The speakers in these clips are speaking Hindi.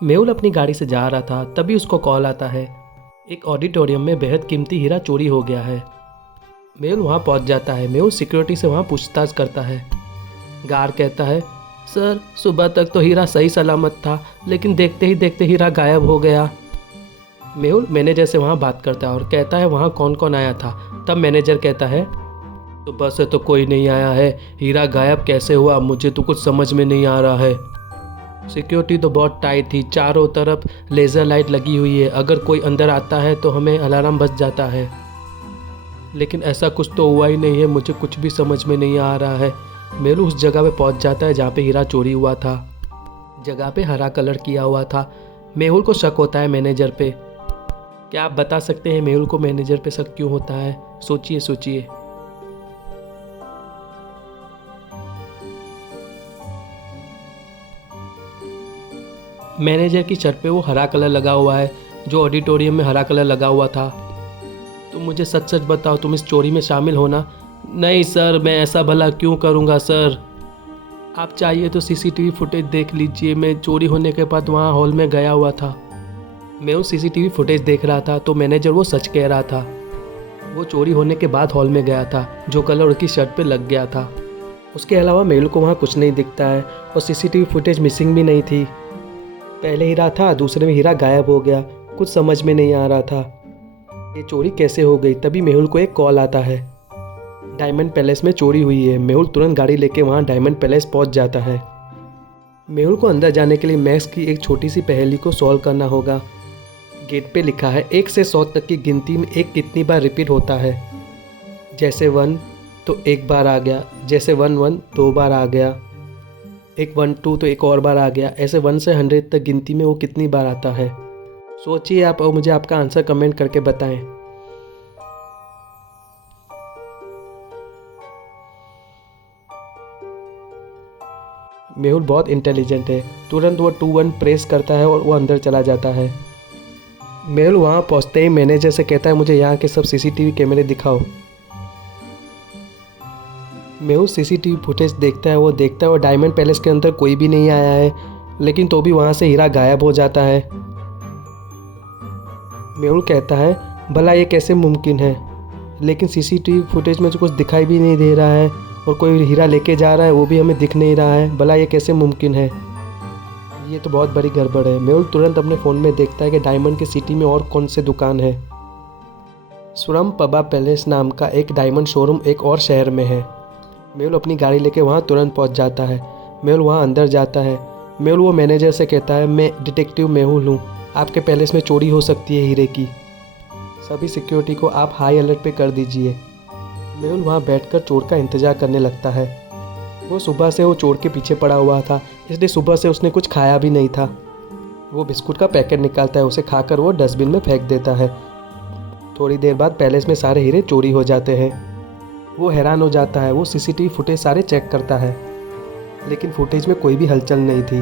मेहुल अपनी गाड़ी से जा रहा था, तभी उसको कॉल आता है। एक ऑडिटोरियम में बेहद कीमती हीरा चोरी हो गया है। मेहुल वहां पहुंच जाता है। मेहुल सिक्योरिटी से वहां पूछताछ करता है। गार्ड कहता है, सर सुबह तक तो हीरा सही सलामत था, लेकिन देखते ही देखते हीरा गायब हो गया। मेहुल मैनेजर से वहां बात करता है और कहता है वहां कौन कौन आया था। तब मैनेजर कहता है, सुबह से तो कोई नहीं आया है, हीरा गायब कैसे हुआ मुझे तो कुछ समझ में नहीं आ रहा है। सिक्योरिटी तो बहुत टाइट थी, चारों तरफ लेज़र लाइट लगी हुई है, अगर कोई अंदर आता है तो हमें अलार्म बज जाता है, लेकिन ऐसा कुछ तो हुआ ही नहीं है, मुझे कुछ भी समझ में नहीं आ रहा है। मेहुल उस जगह पे पहुंच जाता है जहाँ पे हीरा चोरी हुआ था। जगह पे हरा कलर किया हुआ था। मेहुल को शक होता है मैनेजर पे। क्या आप बता सकते हैं मेहुल को मैनेजर पे शक क्यों होता है? सोचिए सोचिए। मैनेजर की शर्ट पे वो हरा कलर लगा हुआ है, जो ऑडिटोरियम में हरा कलर लगा हुआ था। तुम मुझे सच सच बताओ, तुम इस चोरी में शामिल हो ना? नहीं सर, मैं ऐसा भला क्यों करूँगा सर। आप चाहिए तो सीसीटीवी फुटेज देख लीजिए, मैं चोरी होने के बाद वहाँ हॉल में गया हुआ था। मैं उस सीसीटीवी फुटेज देख रहा था तो मैनेजर वो सच कह रहा था। वो चोरी होने के बाद हॉल में गया था, जो कलर उसकी शर्ट पे लग गया था। उसके अलावा मेहुल को वहाँ कुछ नहीं दिखता है और सीसीटीवी फुटेज मिसिंग भी नहीं थी। पहले हीरा था, दूसरे में हीरा गायब हो गया, कुछ समझ में नहीं आ रहा था ये चोरी कैसे हो गई। तभी मेहुल को एक कॉल आता है, डायमंड पैलेस में चोरी हुई है। मेहुल तुरंत गाड़ी लेके वहाँ डायमंड पैलेस पहुँच जाता है। मेहुल को अंदर जाने के लिए मैथ्स की एक छोटी सी पहेली को सॉल्व करना होगा। गेट पे लिखा है 1 से 100 तक की गिनती में 1 कितनी बार रिपीट होता है? जैसे 1 तो एक बार आ गया, जैसे 1 2 बार आ गया, एक 1 2 तो एक और बार आ गया, ऐसे 1 से 100 तक गिनती में वो कितनी बार आता है? सोचिए आप और मुझे आपका आंसर कमेंट करके बताएं। मेहुल बहुत इंटेलिजेंट है, तुरंत वो 2 1 प्रेस करता है और वो अंदर चला जाता है। मेहुल वहाँ पहुँचते ही मैनेजर से कहता है, मुझे यहाँ के सब सीसीटीवी कैमरे दिखाओ। मेहुल सीसीटीवी फुटेज देखता है, वो देखता है और डायमंड पैलेस के अंदर कोई भी नहीं आया है, लेकिन तो भी वहाँ से हीरा गायब हो जाता है। मेहुल कहता है, भला ये कैसे मुमकिन है, लेकिन सीसीटीवी फुटेज में तो कुछ दिखाई भी नहीं दे रहा है और कोई हीरा लेके जा रहा है, वो भी हमें दिख नहीं रहा है, भला ये कैसे मुमकिन है? ये तो बहुत बड़ी गड़बड़ है। मेहुल तुरंत अपने फ़ोन में देखता है कि डायमंड की सिटी में और कौन से दुकान है। स्वरम पबा पैलेस नाम का एक डायमंड शोरूम एक और शहर में है। मेहुल अपनी गाड़ी लेके वहाँ तुरंत पहुँच जाता है। मेहुल वहाँ अंदर जाता है। मेहुल वो मैनेजर से कहता है, मैं डिटेक्टिव मेहुल हूँ, आपके पैलेस में चोरी हो सकती है हीरे की, सभी सिक्योरिटी को आप हाई अलर्ट पे कर दीजिए। मेहुल वहाँ बैठकर चोर का इंतज़ार करने लगता है। वो सुबह से वो चोर के पीछे पड़ा हुआ था, इसलिए सुबह से उसने कुछ खाया भी नहीं था। वो बिस्कुट का पैकेट निकालता है, उसे खाकर वो डस्टबिन में फेंक देता है। थोड़ी देर बाद पैलेस में सारे हीरे चोरी हो जाते हैं। वो हैरान हो जाता है। वो सीसीटीवी फुटेज सारे चेक करता है, लेकिन फुटेज में कोई भी हलचल नहीं थी।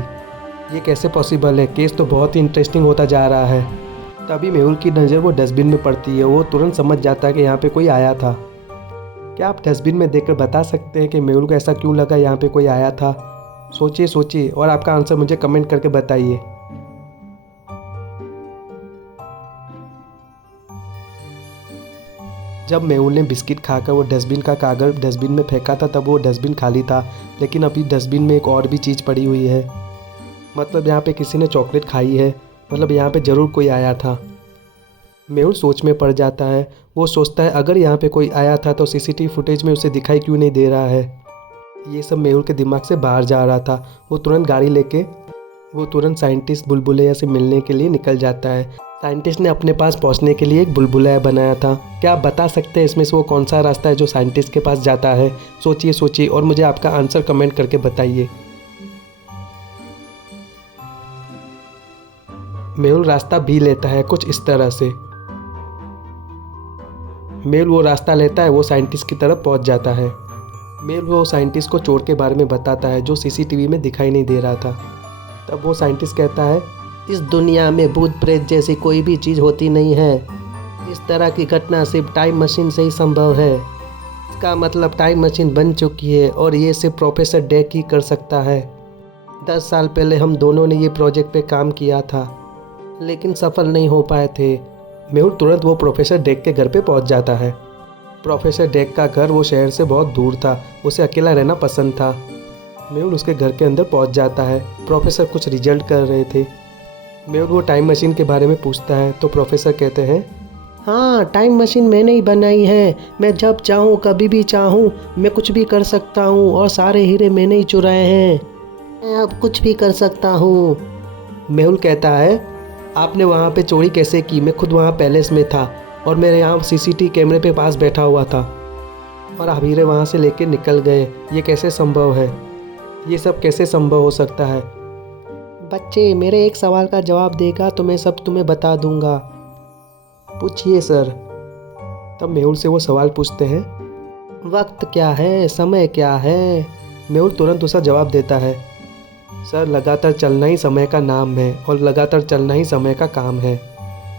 ये कैसे पॉसिबल है? केस तो बहुत ही इंटरेस्टिंग होता जा रहा है। तभी मेहुल की नज़र वो डस्टबिन में पड़ती है। वो तुरंत समझ जाता है कि यहाँ पे कोई आया था। क्या आप डस्टबिन में देखकर बता सकते हैं कि मेहुल को ऐसा क्यों लगा यहाँ पे कोई आया था? सोचिए सोचिए और आपका आंसर मुझे कमेंट करके बताइए। जब मेहुल ने बिस्किट खाकर वो डस्टबिन का कागज़ डस्टबिन में फेंका था, तब वो डस्टबिन खाली था, लेकिन अभी डस्टबिन में एक और भी चीज़ पड़ी हुई है। मतलब यहाँ पे किसी ने चॉकलेट खाई है, मतलब यहाँ पे ज़रूर कोई आया था। मेहुल सोच में पड़ जाता है। वो सोचता है, अगर यहाँ पे कोई आया था तो सीसीटीवी फुटेज में उसे दिखाई क्यों नहीं दे रहा है? ये सब मेहुल के दिमाग से बाहर जा रहा था। वो तुरंत गाड़ी लेके वो तुरंत साइंटिस्ट बुलबुलैया से मिलने के लिए निकल जाता है। साइंटिस्ट ने अपने पास पहुंचने के लिए एक बुलबुलैया बनाया था। क्या आप बता सकते हैं इसमें से वो कौन सा रास्ता है जो साइंटिस्ट के पास जाता है? सोचिए सोचिए और मुझे आपका आंसर कमेंट करके बताइए। मेहुल रास्ता भी लेता है कुछ इस तरह से। मेहुल वो रास्ता लेता है, वो साइंटिस्ट की तरफ पहुंच जाता है। मेहुल वो साइंटिस्ट को चोर के बारे में बताता है जो सीसीटीवी में दिखाई नहीं दे रहा था। तब वो साइंटिस्ट कहता है, इस दुनिया में भूत प्रेत जैसी कोई भी चीज़ होती नहीं है, इस तरह की घटना सिर्फ टाइम मशीन से ही संभव है। इसका मतलब टाइम मशीन बन चुकी है और ये सिर्फ प्रोफेसर डेक ही कर सकता है। 10 साल पहले हम दोनों ने ये प्रोजेक्ट पे काम किया था, लेकिन सफल नहीं हो पाए थे। मेहुल तुरंत वो प्रोफेसर डेक के घर पे पहुंच जाता है। प्रोफेसर डेक का घर वो शहर से बहुत दूर था, उसे अकेला रहना पसंद था। मेहुल उसके घर के अंदर पहुंच जाता है। प्रोफेसर कुछ रिजल्ट कर रहे थे। मेहुल वो टाइम मशीन के बारे में पूछता है तो प्रोफेसर कहते हैं, हाँ, टाइम मशीन मैंने ही बनाई है। मैं जब चाहूँ कभी भी चाहूँ मैं कुछ भी कर सकता हूँ और सारे हीरे मैंने ही चुराए हैं। मैं अब कुछ भी कर सकता हूँ। मेहुल कहता है, आपने वहाँ पे चोरी कैसे की? मैं खुद वहाँ पैलेस में था और मेरे यहाँ सीसीटीवी कैमरे पे पास बैठा हुआ था और आप हीरे वहाँ से लेके निकल गए। ये कैसे संभव है? ये सब कैसे संभव हो सकता है? बच्चे, मेरे एक सवाल का जवाब देगा तो मैं सब तुम्हें बता दूंगा। पूछिए सर। तब मेहुल से वो सवाल पूछते हैं, वक्त क्या है, समय क्या है? मेहुल तुरंत उसका जवाब देता है, सर, लगातार चलना ही समय का नाम है और लगातार चलना ही समय का काम है।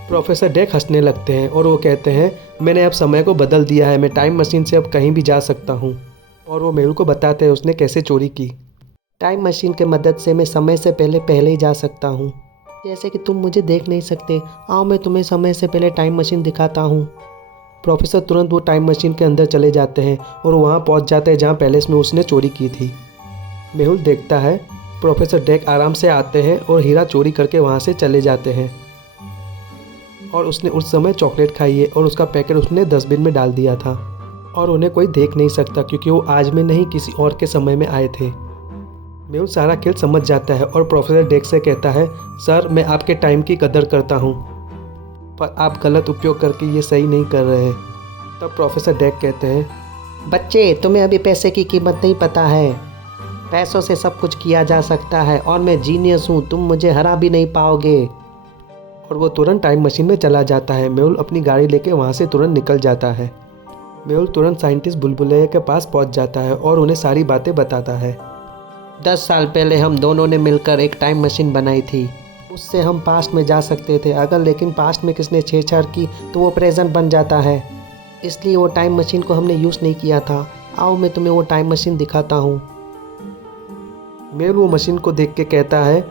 प्रोफेसर डेक हंसने लगते हैं और वो कहते हैं, मैंने अब समय को बदल दिया है। मैं टाइम मशीन से अब कहीं भी जा सकता हूँ। और वो मेहुल को बताते हैं उसने कैसे चोरी की। टाइम मशीन की मदद से मैं समय से पहले ही जा सकता हूँ। जैसे कि तुम मुझे देख नहीं सकते, आओ मैं तुम्हें समय से पहले टाइम मशीन दिखाता हूँ। प्रोफेसर तुरंत वो टाइम मशीन के अंदर चले जाते हैं और वहाँ पहुँच जाते हैं जहाँ पैलेस में उसने चोरी की थी। मेहुल देखता है प्रोफेसर डेक आराम से आते हैं और हीरा चोरी करके वहाँ से चले जाते हैं। और उसने उस समय चॉकलेट खाई है और उसका पैकेट उसने डस्टबिन में डाल दिया था और उन्हें कोई देख नहीं सकता क्योंकि वो आज में नहीं किसी और के समय में आए थे। मेहुल सारा खेल समझ जाता है और प्रोफेसर डेक से कहता है, सर, मैं आपके टाइम की कदर करता हूँ पर आप गलत उपयोग करके ये सही नहीं कर रहे हैं। तब प्रोफेसर डेक कहते हैं, बच्चे, तुम्हें अभी पैसे की कीमत नहीं पता है। पैसों से सब कुछ किया जा सकता है और मैं जीनियस हूँ, तुम मुझे हरा भी नहीं पाओगे। और वो तुरंत टाइम मशीन में चला जाता है। मेहुल अपनी गाड़ी लेके वहाँ से तुरंत निकल जाता है। मेहुल तुरंत साइंटिस्ट बुलबुलैया के पास पहुँच जाता है और उन्हें सारी बातें बताता है। 10 साल पहले हम दोनों ने मिलकर एक टाइम मशीन बनाई थी। उससे हम पास्ट में जा सकते थे अगर, लेकिन पास्ट में किसने छेड़छाड़ की तो वो प्रेजेंट बन जाता है। इसलिए वो टाइम मशीन को हमने यूज़ नहीं किया था। आओ मैं तुम्हें वो टाइम मशीन दिखाता हूँ। मेहुल वो मशीन को देख के कहता है,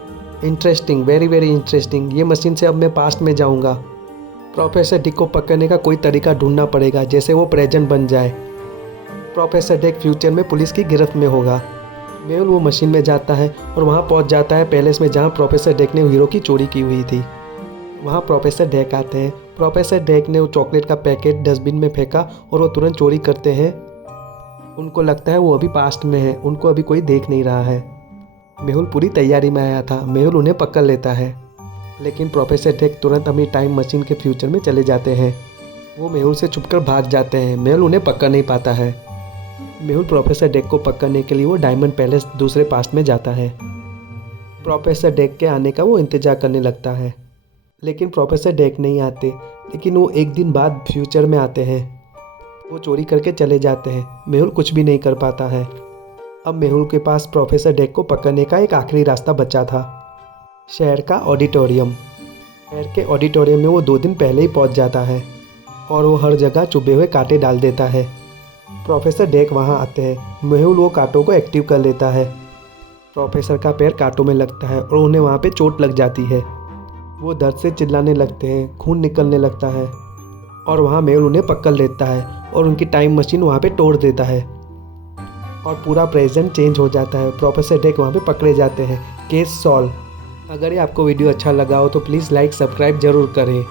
इंटरेस्टिंग, वेरी वेरी इंटरेस्टिंग। ये मशीन से अब मैं पास्ट में जाऊँगा। प्रोफेसर डेक को पकड़ने का कोई तरीका ढूंढना पड़ेगा जैसे वो प्रेजेंट बन जाए। प्रोफेसर डेक फ्यूचर में पुलिस की गिरफ्त में होगा। मेहुल वो मशीन में जाता है और वहाँ पहुँच जाता है पैलेस में जहाँ प्रोफेसर डेक ने हीरो की चोरी की हुई थी। वहाँ प्रोफेसर डेक आते हैं। प्रोफेसर डेक ने वो चॉकलेट का पैकेट डस्टबिन में फेंका और वो तुरंत चोरी करते हैं। उनको लगता है वो अभी पास्ट में है, उनको अभी कोई देख नहीं रहा है। मेहुल पूरी तैयारी में आया था। मेहुल उन्हें पकड़ लेता है, लेकिन प्रोफेसर डेक तुरंत अपनी टाइम मशीन के फ्यूचर में चले जाते हैं। वो मेहुल से छुपकर भाग जाते हैं। मेहुल उन्हें पकड़ नहीं पाता है। मेहुल प्रोफेसर डेक को पकड़ने के लिए वो डायमंड पैलेस दूसरे पास्ट में जाता है। प्रोफेसर डेक के आने का वो इंतज़ार करने लगता है, लेकिन प्रोफेसर डेक नहीं आते। लेकिन वो एक दिन बाद फ्यूचर में आते हैं। वो चोरी करके चले जाते हैं। मेहुल कुछ भी नहीं कर पाता है। अब मेहुल के पास प्रोफेसर डेक को पकड़ने का एक आखिरी रास्ता बचा था, शहर का ऑडिटोरियम। शहर के ऑडिटोरियम में वो 2 दिन पहले ही पहुंच जाता है और वो हर जगह चुभे हुए कांटे डाल देता है। प्रोफेसर डेक वहां आते हैं। मेहुल वो कांटों को एक्टिव कर लेता है। प्रोफेसर का पैर कांटों में लगता है और उन्हें वहाँ पे चोट लग जाती है। वो दर्द से चिल्लाने लगते हैं, खून निकलने लगता है और वहाँ मेहुल उन्हें पकड़ लेता है और उनकी टाइम मशीन वहाँ पे तोड़ देता है और पूरा प्रेजेंट चेंज हो जाता है। प्रोफेसर डेक वहाँ पे पकड़े जाते हैं। Case solve. अगर ये आपको वीडियो अच्छा लगा हो तो प्लीज़ लाइक सब्सक्राइब ज़रूर करें।